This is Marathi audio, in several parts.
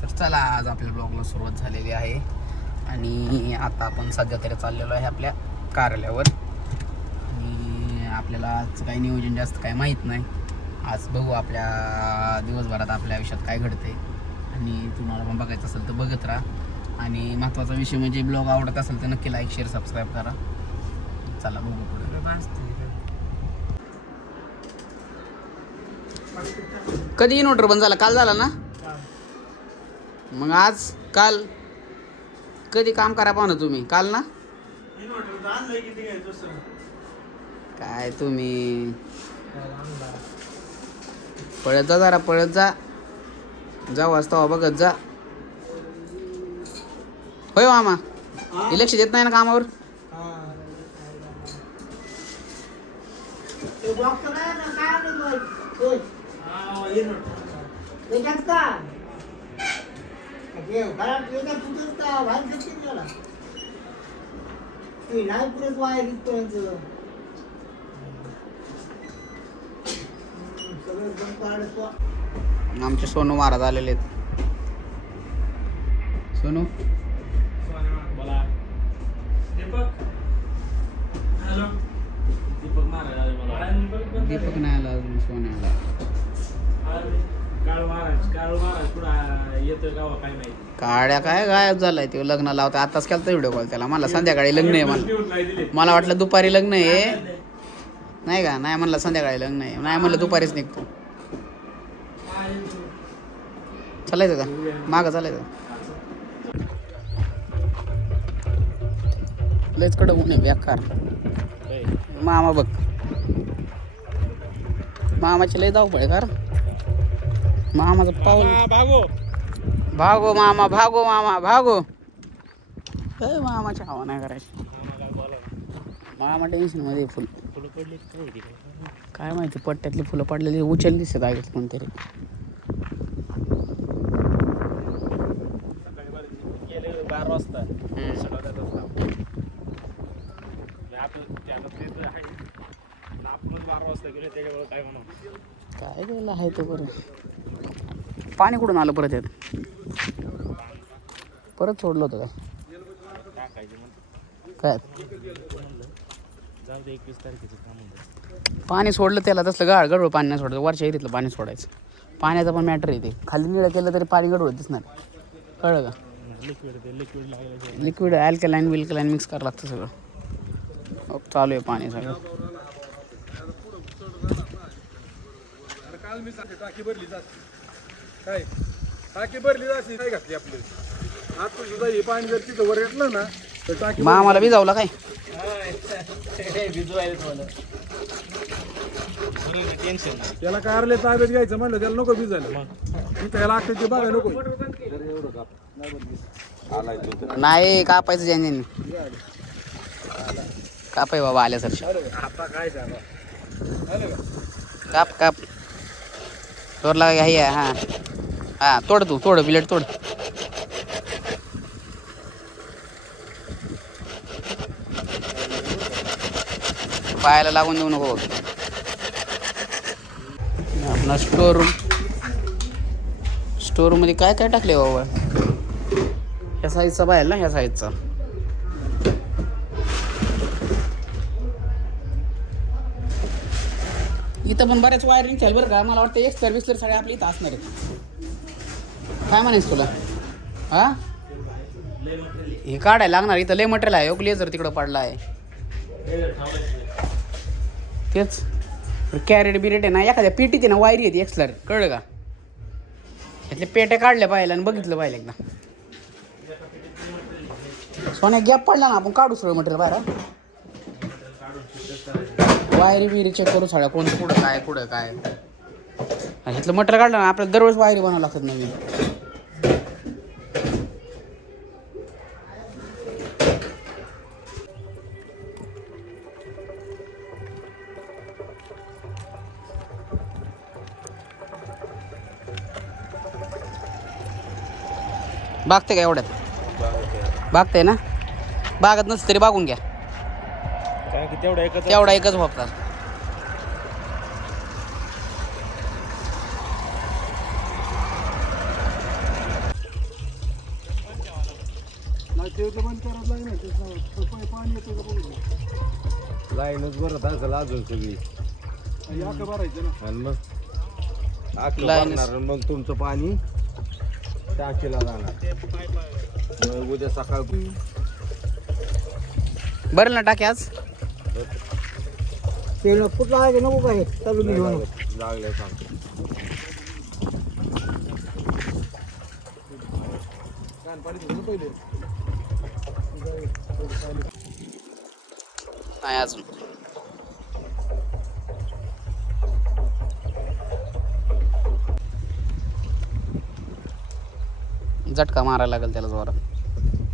तर चला आज आपल्या ब्लॉगला सुरुवात झालेली आहे आणि आता आपण सध्या तरी चाललेलो आहे आपल्या कार्यालयावर आणि आपल्याला आज काही नियोजन जास्त काही माहीत नाही. आज बघू आपल्या दिवसभरात आपल्या आयुष्यात काय घडते आणि तुम्हाला पण बघायचं असेल तर बघत राहा आणि महत्त्वाचा विषय म्हणजे ब्लॉग आवडत असेल तर नक्की लाईक शेअर सबस्क्राईब करा. चला बघू पुढे. कधी इन्व्हर्टर बंद झाला? काल झाला ना? मग आज काल कधी काम करा पाहू ना तुम्ही. काल ना काय तुम्ही पळत जा जरा पळत जा. जाऊ वाजता बघत जा. होय मामा लक्ष देत नाही ना कामावर. आमचे सोनू महाराज आलेले आहेत. सोनू बोला. दीपक महाराज दीपक नाही आला अजून. सोनू आला. काळू महाराज कुठं येतोय गावा काय माहिती. काड्या काय गायब झालाय. ते लग्न लावता आताच केलता व्हिडिओ कॉल त्याला. मला संध्याकाळी लग्न आहे. मला वाटलं दुपारी लग्न आहे नाही का. नाही म्हणलं संध्याकाळी लग्न आहे. नाही म्हणलं दुपारीच निघतो. चालायचं का मागं चालायचं. लयच कडक ऊन आहे बेकार. मामा बघ मामाची लय धावपळ आहे. मामाचं पाऊल भागो मामा भागो मामा भागो. मामाची हवा नाही करायची. मामा टेन्शन मध्ये फुल काय माहिती. पट्ट्यातली फुलं पडलेली उचल दिसत आहे कोणतरी. काय गेलं आहे तो बरं. पाणी कुठून आलं परत येत. परत सोडलं होतं काय. 21 तारखेचं पाणी सोडलं त्याला तसलं गडबड पाणी नाही सोडायचं. वरच्या एरीतलं पाणी सोडायचं. पाण्याचा पण मॅटर येते. खाली निळं केलं तरी पाणी गडबड दिसणार. कळलं का. लिक्विड अल्कलाईन विल्कलाईन मिक्स करावं लागतं सगळं. चालू आहे पाणी सगळं. टाकी भरली जाते काय. टाकी भरली जाते काय घातली आपली. आता सुद्धा हे पाणी जर तिथं वर घेतलं ना तर टाकी मामाला भिजावला काय. त्याला कारले ताब्यात घ्यायचं म्हणलं त्याला नको भिजायला. इथं याला लागतं ते बघा नको. नाही कापायचं ज्याने कापाय बाबा आल्या सर. आता काय काप काप तोडला घ्या. हे हां हां तोड तू तोड बिलेट तोड. पायाला लागून देऊ नको. आपला स्टोर रूम मध्ये काय काय टाकले बाबा. ह्या साईजचा पाहिजे ना. ह्या साईजचा इथं पण बऱ्याच वायरिंग चाल बरं का. मला वाटतं 1 साडे आपली इथं असणार आहे. काय म्हणायचं तुला. हा हे काढायला लागणार. इथं लय मटेरियल आहे. एक लेझर तिकडं पडला आहे. तेच कॅरेट बिरेट आहे ना. एखाद्या पेटीत आहे ना वायरी येते एक्सलर. कळलं का. त्यातले पेट्या काढल्या पाहिजे आणि बघितलं पाहिजे एकदा. सोन्या गॅप पडला ना आपण काढू सगळं मटेरियल बाहेर. वायरी बिरी चेक करू सगळ्या कोणतं कुठं काय कुठं काय. ह्यातलं मटेरियल काढलं ना आपल्याला दरवेळेस वायरी बनावं लागतात नवीन. बागते का एवढ्यात. बागते ना. बागत नसतं तरी बागून घ्या. तेवढा एकच वापरा. ते बंद करायला लागेल त्याचं पाणी येतं का बघू. लाईनच भरत असेल अजून सगळी आणि आकं भरायचं ना. आणि मग आखलं लाईनच. भरणार आणि मग तुमचं पाणी टाकीला जाणार. मग उद्या सकाळ बरं ना टाकी आज कुठला आहे नको काय चालू मी घेऊन लागले सांग. कान पाणी धुवून पहिले. नाही अजून. झटका मारायला लागेल त्याला जोरात.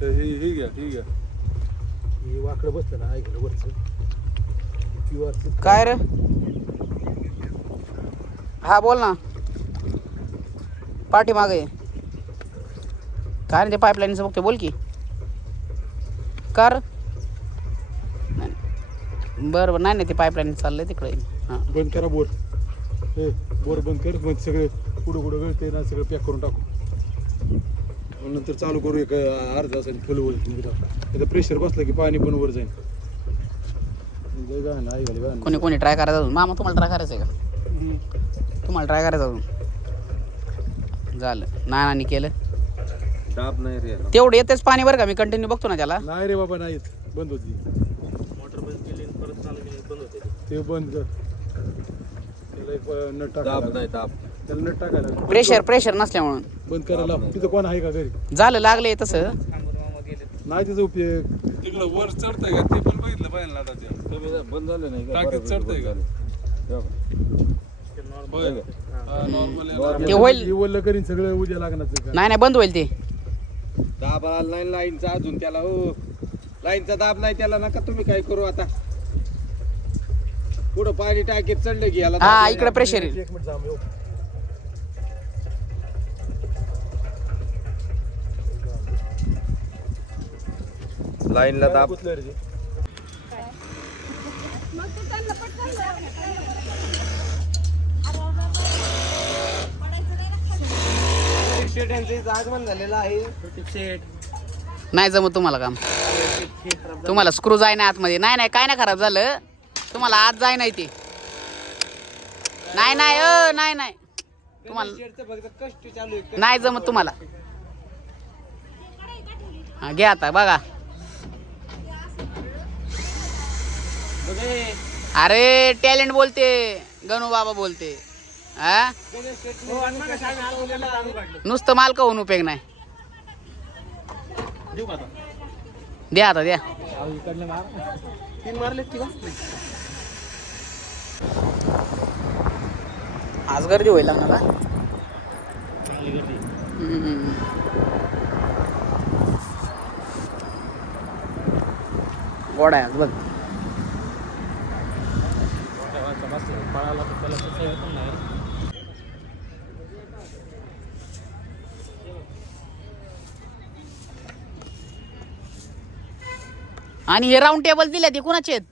तर हे घ्या हे वाकडं बसलं ना ऐकलं वरचं काय रे? हा बोल ना. पाठी मागे काय रे ते पाईपलाईनचं बघते बोल की. कर बरं बरं. नाही ते पाईपलाईन चाललंय तिकडे. हां बंद करा बोर. हे बोर बंद कर. मग सगळे कुठं गळते ना सगळं पॅक करून टाकू. नंतर चालू करू एक अर्धा तासाने फुल होईल. त्याचं प्रेशर बसलं की पाणी पण वर जाईल. कोणी कोणी ट्राय करायचं अजून? मामा तुम्हाला ट्राय करायचं आहे का? तुम्हाला ट्राय करायचं अजून? झालं नानानी केलं. दाब नाही रे. तेवढं येतेच पाणी बरं का. मी कंटिन्यू बघतो ना त्याला. नाही रे बाबा नाहीत. बंद होती. मोटर बंद केली आणि परत चालू केली, बंद होते. ते बंद कर. त्याला एक नट दाब टाकायला. नाही दाब. त्याला नट टाकायला. प्रेशर नसल्यामुळं बंद करायला. तिथं कोण आहे का घरी? झालं लागले तसं. नाही तिचा उपयोग. तिकडं वर चढतंय का ते पण बघितलं पाहिजे ना आता ते. तुम्ही बंद झाले नाही का? टाकीत चढतंय का? ते होईल. वल्ल करीन सगळं उद्या लागणार. नाही बंद होईल ते. दाब आला नाही लाईनचा अजून त्याला. हो लाईनचा दाब नाही त्याला. नका तुम्ही काय करू आता. पुढं पाणी टाकीत चढलं की याला हा दाब इकडे प्रेशर येईल. एक मिनिट थांब. येऊ. लाईनला दाब. कुठलं रे ते? आगमन झालेलं आहे. नाही जमत तुम्हाला काम. तुम्हाला स्क्रू जाय ना आतमध्ये. नाही काय नाही खराब झालं. तुम्हाला आत जाय नाही ते. नाही नाही तुम्हाला नाही जमत तुम्हाला. हा घ्या आता बघा. अरे टॅलेंट बोलते गणू बाबा बोलते. हा नुसतं मालक होऊन उपयोग नाही. द्या आता द्या. आज गर्दी होईल ना. गोडा आहे आज बघ. पळाला तर त्याला कसं येतं नाही. आणि हे राऊंड टेबल दिले ते कुणाचे आहेत?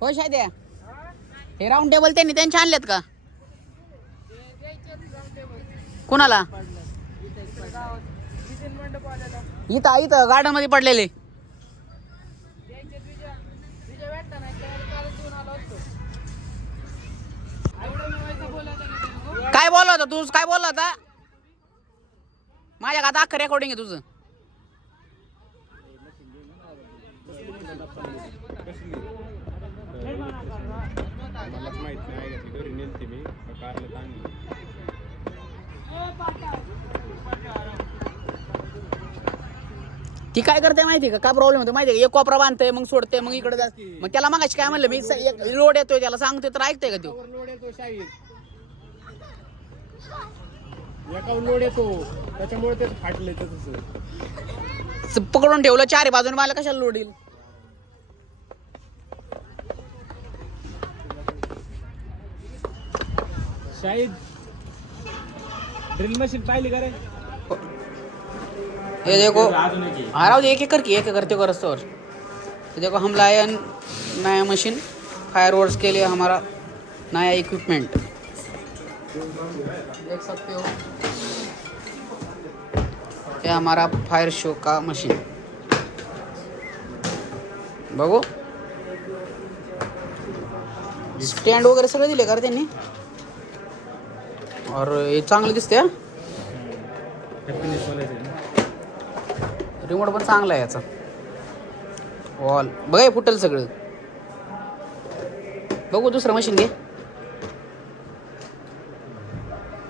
हो शायद हे राऊंड टेबल त्यांचे आणलेत का? कुणाला? इथं गार्डन मध्ये पडलेले. काय बोलला होता तू? काय बोलला होता? माझ्या आता अख्खं रेकॉर्डिंग आहे तुझं. मलाच माहित नाही का घरी नेलते मी कारला आणली. ती काय करते माहिती का? प्रॉब्लेम होतो माहिती का? एक कोपरा बांधते मग सोडते मग इकडे जाते. मग त्याला मगाशी काय म्हणलं मी लोड येतोय त्याला सांगतोय तर ऐकतोय का तो? लोड येतो शाहीर. एकावर लोड येतो त्याच्यामुळे ते फाटले तसं. पकडून ठेवलं चारी बाजूने. मला कशाला लोड येईल? शाहिद ड्रिल मशीन पाहिली का रे? ये देखो अजून एक आहे. हराव दे. एक करके एक करते को रस्तोर. ये देखो हम लाए नया मशीन फायर वर्क्स के लिए. हमारा नया इक्विपमेंट देख सकते हो. है हमारा फायर शो का मशीन. बघू स्टँड वगैरे सगळे दिले का रे त्यांनी. और हे चांगलं दिसते. रिमोट पण चांगला आहे याचा. वॉल बघा फुटल सगळं. बघू दुसरं मशीन घे.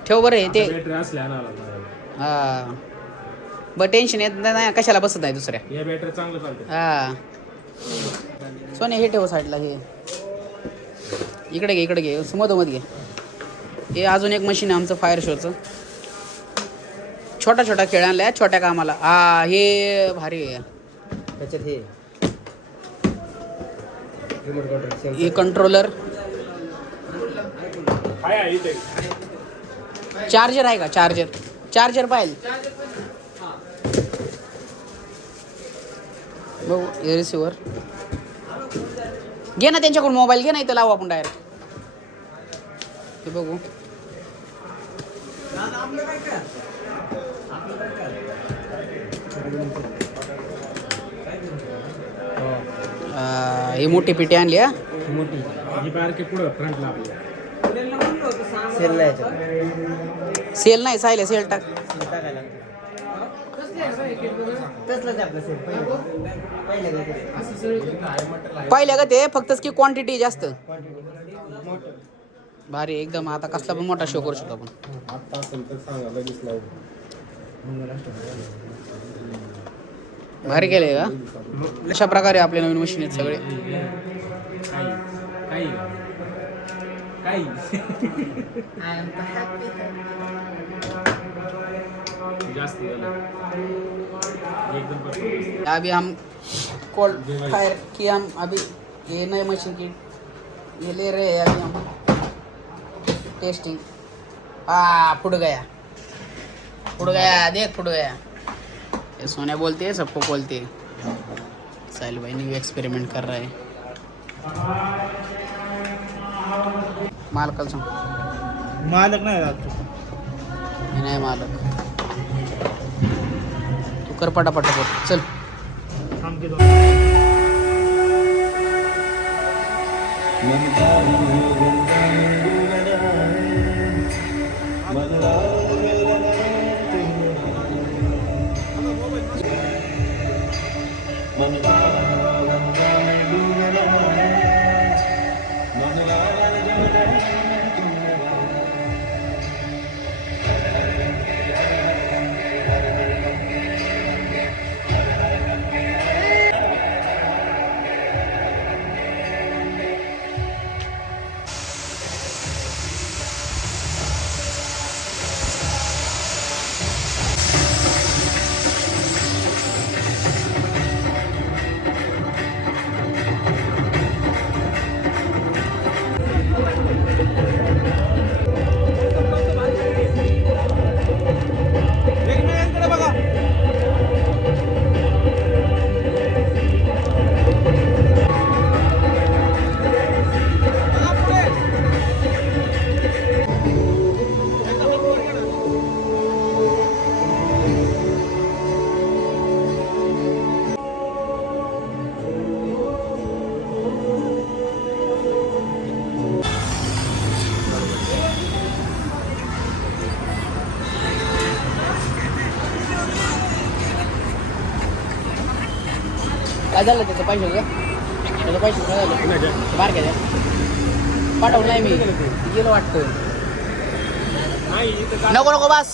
ठेव बरं आहे ते. बॅटरी असल्या आणायला हा बरं टेन्शन येत नाही. कशाला बसत नाही दुसऱ्या. या बॅटरी चांगलं चालते. हा सोने हे ठेव साईडला. हे इकडे घे मधोमध घे. हे अजून एक मशीन आहे आमचं फायर शोचं. छोटा खेळ आणलाय छोट्या कामाला. हा हे भारी आहे. त्याच्यात हे हे कंट्रोलर. चार्जर आहे का. चार्जर पाहिजे. बघू हे रिसिव्हर घे ना त्यांच्याकडून. मोबाईल घे ना इथं लावू आपण डायरेक्ट. हे बघू ही मोठी पेटी आणली. हा मोठी ही बारकी पुढं फ्रंटला आपल्या. सेल याच्यात सेल नाही सायले सेल टाक. टाकायला तसलंच आपलं सेल पहिल्या का ते फक्तच की क्वांटिटी जास्त भारी एकदम. आता कसला पण मोठा शो करू शकतो आपण. आता असेल तर सांगा लगेच लावू. भारी केले का. अशा प्रकारे आपले नवीन मशीन आहेत सगळे. काही जास्त एकदम perfect. अभी हम कोल्ड फायर की हम अभी ये नए मशीन की ये ले रहे हैं अभी हम टेस्टिंग. फुट गया देख फुट गया. ये सोनिया बोलती है सबको बोलती है. साहिल भाई न्यू एक्सपेरिमेंट कर रहा है. मालक सांग. मालक नाही राहत. मी नाही मालक. तू कर पटापट चल. काय झालं त्याचं पैसे का. त्याचं पैसे काय झालं. बार काय पाठवलं नाही मी. गेलो वाटतं. नको बस.